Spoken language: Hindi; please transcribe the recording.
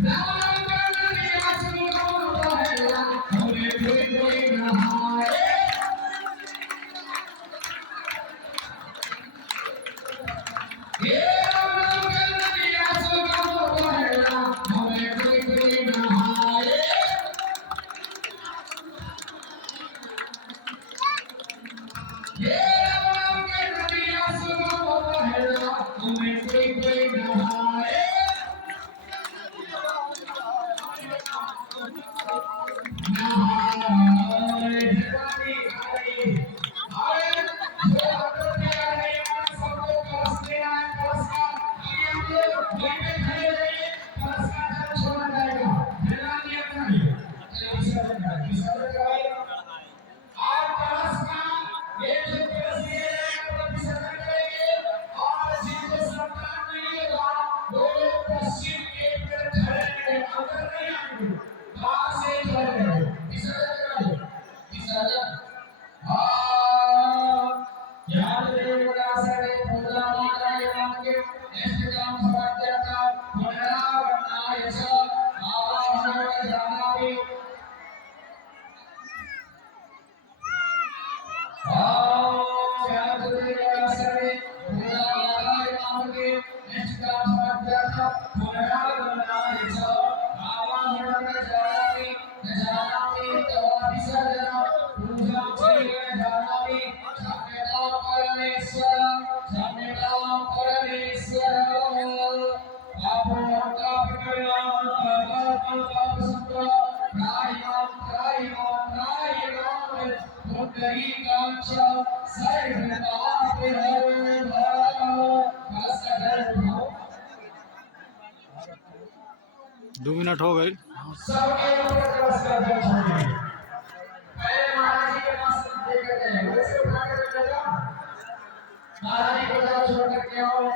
राम कर दिया सुनो पहला हमें कोई कोई नहाए ये राम कर दिया सुनो पहला हमें कोई कोई नहाए ये राम कर दिया सुनो पहला हमें कोई कोई नहाए दो मिनट हो गई। महाराज जी को छोड़ करके आओ।